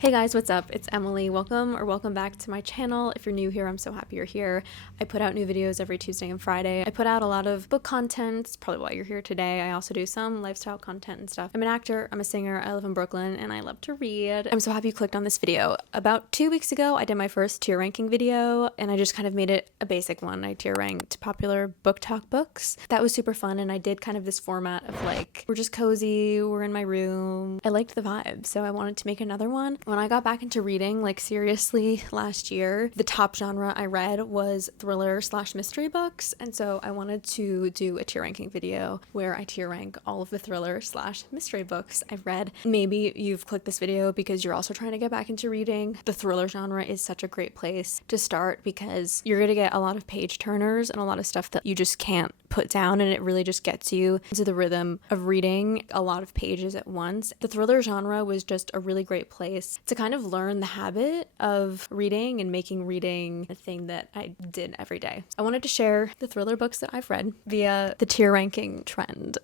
Hey guys, what's up? It's Emily. Welcome back to my channel. If you're new here, I'm so happy you're here. I put out new videos every Tuesday and Friday. I put out a lot of book content. It's probably why you're here today. I also do some lifestyle content and stuff. I'm an actor, I'm a singer, I live in Brooklyn, and I love to read. I'm so happy you clicked on this video. About 2 weeks ago, I did my first tier ranking video, and I just kind of made it a basic one. I tier ranked popular book talk books. That was super fun, and I did kind of this format of like, we're just cozy, we're in my room. I liked the vibe, so I wanted to make another one. When I got back into reading, like seriously, last year, the top genre I read was thriller/mystery books, and so I wanted to do a tier ranking video where I tier rank all of the thriller/mystery books I've read. Maybe you've clicked this video because you're also trying to get back into reading. The thriller genre is such a great place to start because you're gonna get a lot of page turners and a lot of stuff that you just can't put down, and it really just gets you into the rhythm of reading a lot of pages at once. The thriller genre was just a really great place to kind of learn the habit of reading and making reading a thing that I did every day. I wanted to share the thriller books that I've read via the tier ranking trend.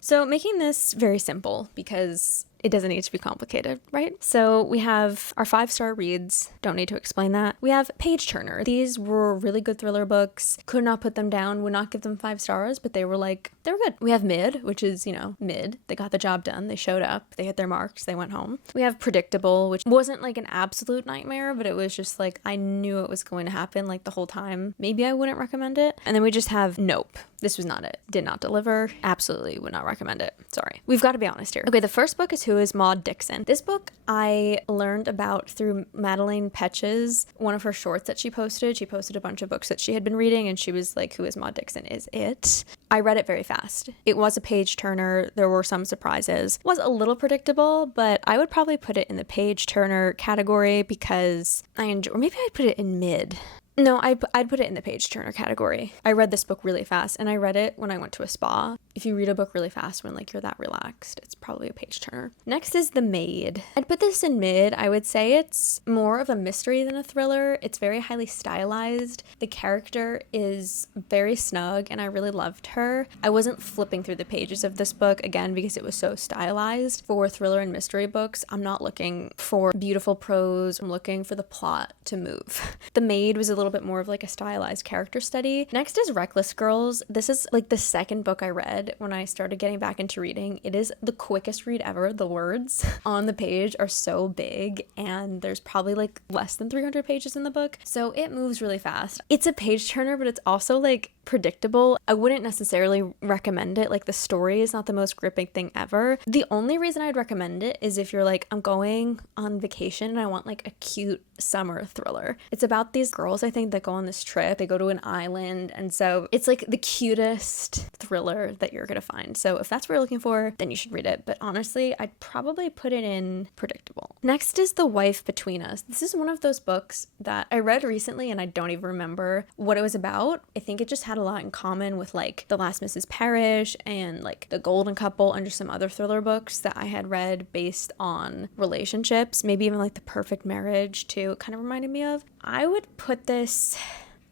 So making this very simple because it doesn't need to be complicated, right? So we have our 5-star reads. Don't need to explain that. We have page turner. These were really good thriller books. Could not put them down, would not give them 5 stars, but they were good. We have mid, which is, mid. They got the job done. They showed up. They hit their marks. They went home. We have predictable, which wasn't like an absolute nightmare, but it was just like, I knew it was going to happen like the whole time. Maybe I wouldn't recommend it. And then we just have nope. This was not it. Did not deliver. Absolutely would not recommend it. Sorry. We've got to be honest here. Okay, the first book is Who is Maud Dixon? This book I learned about through Madeleine Petch's, one of her shorts that she posted. She posted a bunch of books that she had been reading, and she was like, Who is Maud Dixon? Is it? I read it very fast. It was a page turner. There were some surprises. It was a little predictable, but I would probably put it in the page turner category because I enjoy, or maybe I'd put it in mid. No, I'd put it in the page turner category. I read this book really fast, and I read it when I went to a spa. If you read a book really fast when you're that relaxed, it's probably a page turner. Next is The Maid. I'd put this in mid. I would say it's more of a mystery than a thriller. It's very highly stylized. The character is very snug, and I really loved her. I wasn't flipping through the pages of this book, again, because it was so stylized. For thriller and mystery books, I'm not looking for beautiful prose. I'm looking for the plot to move. The Maid was a little bit more of like a stylized character study. Next is Reckless Girls. This is like the second book I read when I started getting back into reading. It is the quickest read ever. The words on the page are so big, and there's probably like less than 300 pages in the book, so it moves really fast. It's a page turner, but it's also like predictable. I wouldn't necessarily recommend it. Like, the story is not the most gripping thing ever. The only reason I'd recommend it is if you're like, I'm going on vacation and I want like a cute summer thriller. It's about these girls, I think, that go on this trip. They go to an island, and so it's like the cutest thriller that you're gonna find. So if that's what you're looking for, then you should read it. But honestly, I'd probably put it in predictable. Next is The Wife Between Us. This is one of those books that I read recently and I don't even remember what it was about. I think it just had a lot in common with like The Last Mrs. Parrish and like The Golden Couple and just some other thriller books that I had read based on relationships. Maybe even like The Perfect Marriage too. It kind of reminded me of. I would put this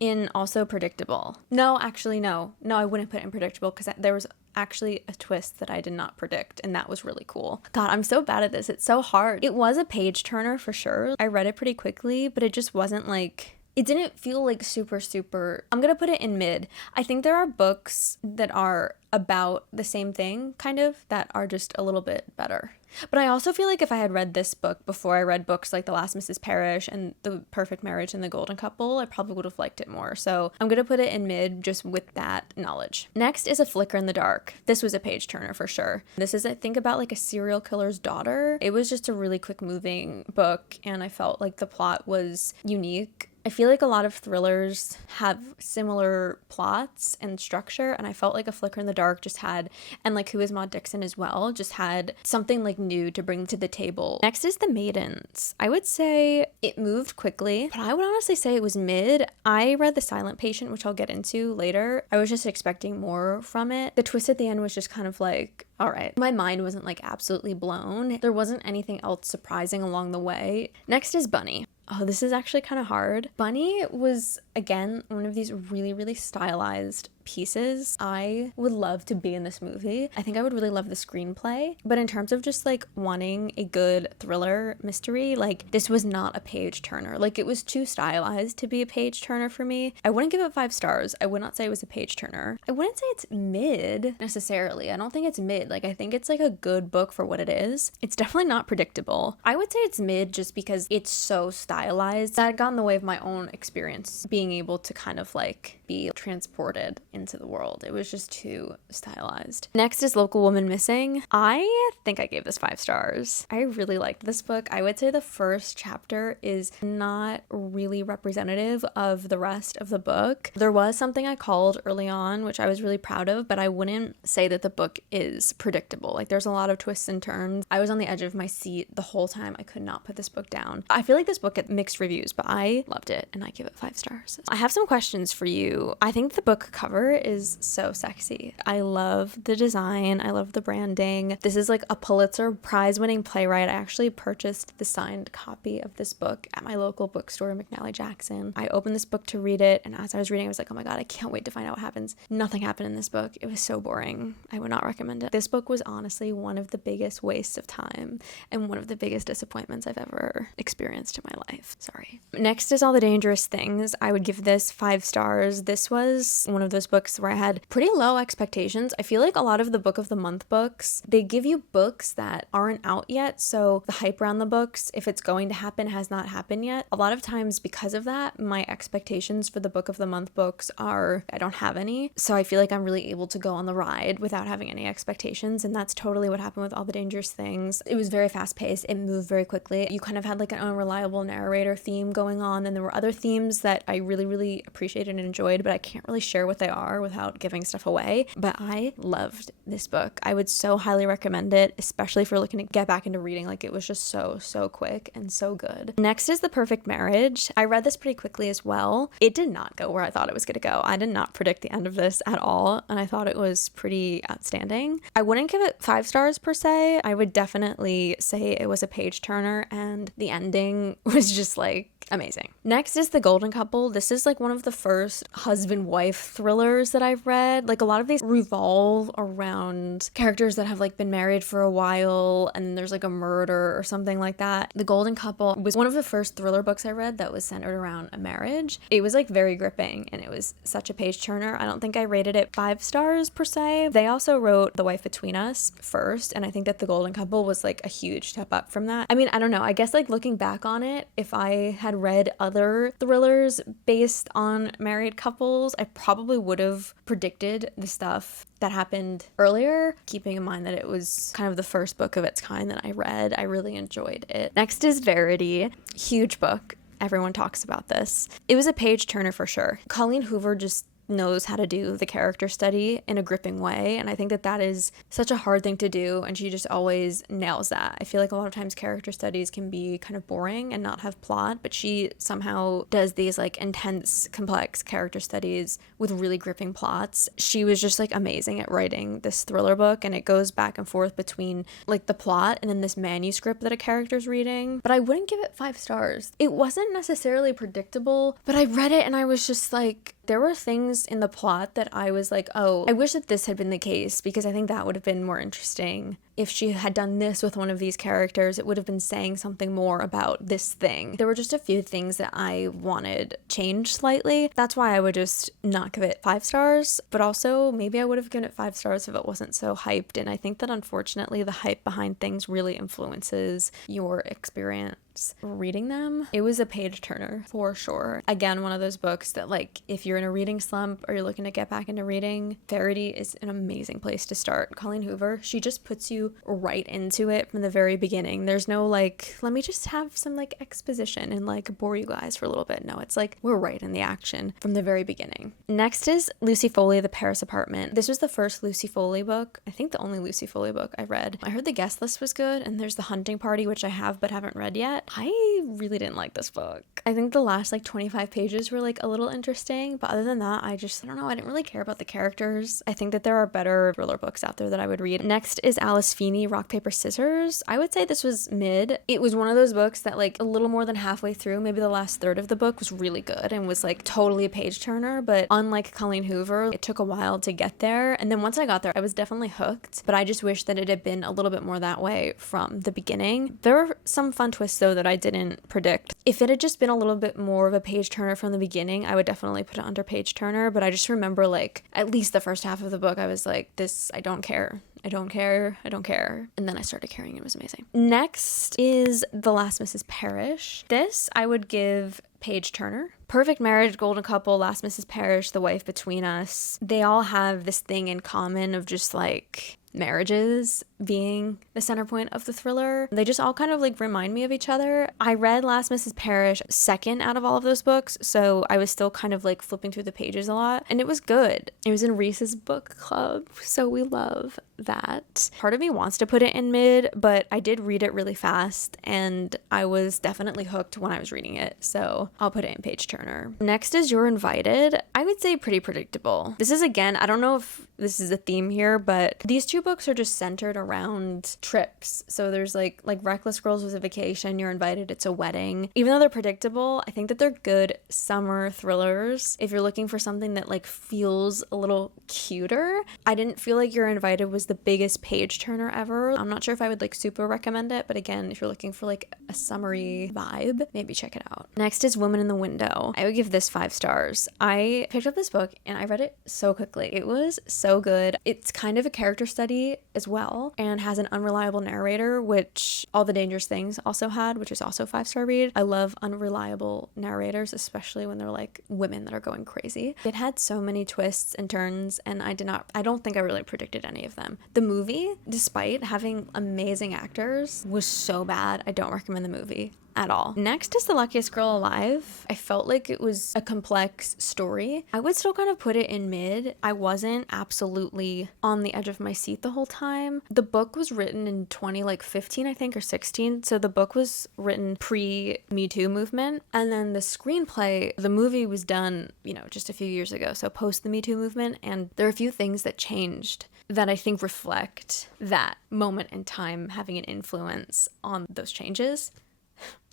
in also predictable. No, actually, no, I wouldn't put it in predictable because there was actually a twist that I did not predict, and that was really cool. God, I'm so bad at this. It's so hard. It was a page turner for sure. I read it pretty quickly, but it just wasn't like, it didn't feel like super. I'm gonna put it in mid. I think there are books that are about the same thing, kind of, that are just a little bit better. But I also feel like if I had read this book before I read books like The Last Mrs. Parrish and The Perfect Marriage and The Golden Couple, I probably would have liked it more. So I'm gonna put it in mid just with that knowledge. Next is A Flicker in the Dark. This was a page turner for sure. This is, I think, about like a serial killer's daughter. It was just a really quick moving book, and I felt like the plot was unique. I feel like a lot of thrillers have similar plots and structure, and I felt like A Flicker in the Dark just had, and like Who is Maud Dixon as well, just had something like new to bring to the table. Next is The Maidens. I would say it moved quickly, but I would honestly say it was mid. I read The Silent Patient, which I'll get into later. I was just expecting more from it. The twist at the end was just kind of like, all right. My mind wasn't like absolutely blown. There wasn't anything else surprising along the way. Next is Bunny. Oh, this is actually kind of hard. Bunny was again, one of these really, really stylized pieces. I would love to be in this movie. I think I would really love the screenplay, but in terms of just like wanting a good thriller mystery, like this was not a page turner. Like it was too stylized to be a page turner for me. I wouldn't give it 5 stars. I would not say it was a page turner. I wouldn't say it's mid necessarily. I don't think it's mid. Like I think it's like a good book for what it is. It's definitely not predictable. I would say it's mid just because it's so stylized that got in the way of my own experience being able to kind of like be transported into the world. It was just too stylized. Next is Local Woman Missing. I think I gave this 5 stars. I really liked this book. I would say the first chapter is not really representative of the rest of the book. There was something I called early on, which I was really proud of, but I wouldn't say that the book is predictable. Like there's a lot of twists and turns. I was on the edge of my seat the whole time. I could not put this book down. I feel like this book got mixed reviews, but I loved it and I give it 5 stars. I have some questions for you. I think the book cover is so sexy. I love the design. I love the branding. This is like a Pulitzer Prize winning playwright. I actually purchased the signed copy of this book at my local bookstore, McNally Jackson. I opened this book to read it, and as I was reading, I was like, oh my god, I can't wait to find out what happens. Nothing happened in this book. It was so boring. I would not recommend it. This book was honestly one of the biggest wastes of time and one of the biggest disappointments I've ever experienced in my life. Sorry. Next is All the Dangerous Things. I would give this 5 stars. This was one of those books where I had pretty low expectations. I feel like a lot of the book of the month books, they give you books that aren't out yet, so the hype around the books, if it's going to happen, has not happened yet. A lot of times because of that, my expectations for the book of the month books are, I don't have any, so I feel like I'm really able to go on the ride without having any expectations, and that's totally what happened with All the Dangerous Things. It was very fast paced, it moved very quickly. You kind of had like an unreliable narrator theme going on, and there were other themes that I really, really appreciated and enjoyed, but I can't really share what they are without giving stuff away. But I loved this book. I would so highly recommend it, especially if you're looking to get back into reading. Like it was just so quick and so good. Next is The Perfect Marriage. I read this pretty quickly as well. It did not go where I thought it was going to go. I did not predict the end of this at all, and I thought it was pretty outstanding. I wouldn't give it 5 stars per se. I would definitely say it was a page turner, and the ending was just like amazing. Next is The Golden Couple. This is like one of the first husband-wife thrillers that I've read. Like a lot of these revolve around characters that have like been married for a while and there's like a murder or something like that. The Golden Couple was one of the first thriller books I read that was centered around a marriage. It was like very gripping and it was such a page turner. I don't think I rated it 5 stars per se. They also wrote The Wife Between Us first, and I think that The Golden Couple was like a huge step up from that. I mean, I don't know. I guess like looking back on it, if I had read other thrillers based on married couples, I probably would have predicted the stuff that happened earlier, keeping in mind that it was kind of the first book of its kind that I read. I really enjoyed it. Next is Verity. Huge book. Everyone talks about this. It was a page turner for sure. Colleen Hoover just knows how to do the character study in a gripping way, and I think that that is such a hard thing to do, and she just always nails that. I feel like a lot of times character studies can be kind of boring and not have plot, but she somehow does these like intense, complex character studies with really gripping plots. She was just like amazing at writing this thriller book, and it goes back and forth between like the plot and then this manuscript that a character's reading. But I wouldn't give it 5 stars. It wasn't necessarily predictable, but I read it and I was just like, there were things in the plot that I was like, oh, I wish that this had been the case, because I think that would have been more interesting. If she had done this with one of these characters, it would have been saying something more about this thing. There were just a few things that I wanted changed slightly. That's why I would just not give it 5 stars, but also maybe I would have given it 5 stars if it wasn't so hyped. And I think that unfortunately the hype behind things really influences your experience reading them. It was a page turner for sure. Again, one of those books that like if you're in a reading slump or you're looking to get back into reading, Verity is an amazing place to start. Colleen Hoover, she just puts you right into it from the very beginning. There's no like, let me just have some like exposition and like bore you guys for a little bit. No, it's like we're right in the action from the very beginning. Next is Lucy Foley, The Paris Apartment. This was the first Lucy Foley book. I think the only Lucy Foley book I read. I heard The Guest List was good, and there's The Hunting Party, which I have but haven't read yet. I really didn't like this book. I think the last like 25 pages were like a little interesting, but other than that, I don't know, I didn't really care about the characters. I think that there are better thriller books out there that I would read. Next is Alice Feeney, Rock, Paper, Scissors. I would say this was mid. It was one of those books that like a little more than halfway through, maybe the last third of the book was really good and was like totally a page turner, but unlike Colleen Hoover, it took a while to get there. And then once I got there, I was definitely hooked, but I just wish that it had been a little bit more that way from the beginning. There were some fun twists though that I didn't predict. If it had just been a little bit more of a page turner from the beginning, I would definitely put it under page turner, but I just remember like at least the first half of the book, I was like, this, I don't care. I don't care. And then I started caring. It was amazing. Next is The Last Mrs. Parrish. This I would give page turner. Perfect Marriage, Golden Couple, Last Mrs. Parrish, The Wife Between Us. They all have this thing in common of just like marriages being the center point of the thriller. They just all kind of like remind me of each other. I read Last Mrs. Parrish second out of all of those books, so I was still kind of like flipping through the pages a lot, and it was good. It was in Reese's book club, so we love that. Part of me wants to put it in mid, but I did read it really fast and I was definitely hooked when I was reading it, so I'll put it in page turner. Next is You're Invited. I would say pretty predictable. This is, again, I don't know if this is a theme here, but these two books are just centered around trips. So there's like Reckless Girls was a vacation, You're Invited, it's a wedding. Even though they're predictable, I think that they're good summer thrillers if you're looking for something that like feels a little cuter. I didn't feel like You're Invited was the biggest page turner ever. I'm not sure if I would like super recommend it, but again, if you're looking for like a summery vibe, maybe check it out. Next is Woman in the Window. I would give this 5 stars. I picked up this book and I read it so quickly. It was so good. It's kind of a character study as well and has an unreliable narrator, which All the Dangerous Things also had, which is also a 5-star read. I love unreliable narrators, especially when they're like women that are going crazy. It had so many twists and turns, and I don't think I really predicted any of them. The movie, despite having amazing actors, was so bad. I don't recommend the movie at all. Next is The Luckiest Girl Alive. I felt like it was a complex story. I would still kind of put it in mid. I wasn't absolutely on the edge of my seat the whole time. The book was written in 2015, I think, or 16. So the book was written pre-Me Too movement. And then the screenplay, the movie was done, just a few years ago. So post the Me Too movement. And there are a few things that changed that I think reflect that moment in time having an influence on those changes.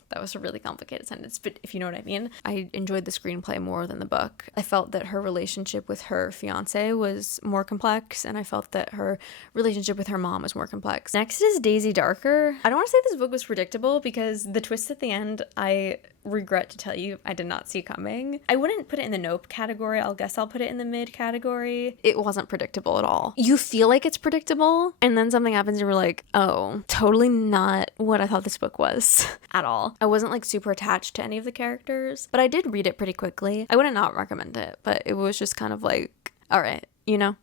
That was a really complicated sentence, but if you know what I mean. I enjoyed the screenplay more than the book. I felt that her relationship with her fiance was more complex, and I felt that her relationship with her mom was more complex. Next is Daisy Darker. I don't want to say this book was predictable because the twist at the end, I regret to tell you, I did not see coming. I wouldn't put it in the nope category. I'll put it in the mid category. It wasn't predictable at all. You feel like it's predictable, and then something happens and you're like, oh, totally not what I thought this book was at all. I wasn't like super attached to any of the characters, but I did read it pretty quickly. I wouldn't not recommend it, but it was just kind of like, all right.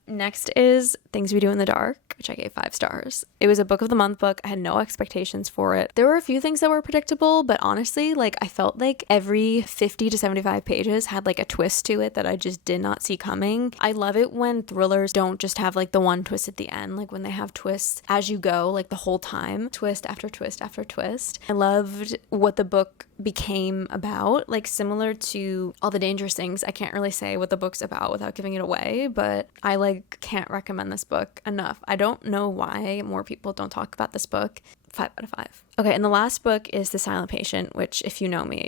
Next is Things We Do in the Dark, which I gave 5 stars. It was a book of the month book. I had no expectations for it. There were a few things that were predictable, but honestly, I felt like every 50 to 75 pages had like a twist to it that I just did not see coming. I love it when thrillers don't just have like the one twist at the end, like when they have twists as you go, like the whole time, twist after twist after twist. I loved what the book became about, like similar to All the Dangerous Things. I can't really say what the book's about without giving it away, but I can't recommend this book enough. I don't know why more people don't talk about this book. 5 out of 5. Okay, and the last book is The Silent Patient, which if you know me,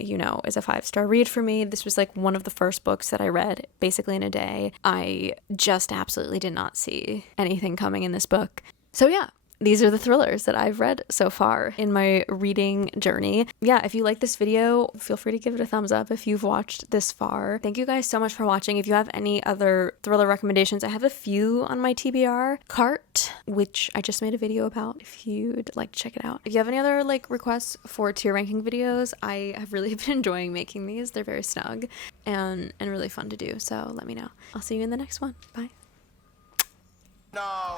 is a 5-star read for me. This was like one of the first books that I read basically in a day. I just absolutely did not see anything coming in this book. So yeah. These are the thrillers that I've read so far in my reading journey. Yeah, if you like this video, feel free to give it a thumbs up if you've watched this far. Thank you guys so much for watching. If you have any other thriller recommendations, I have a few on my TBR cart, which I just made a video about if you'd like to check it out. If you have any other requests for tier ranking videos, I have really been enjoying making these. They're very snug and really fun to do, so let me know. I'll see you in the next one. Bye. No.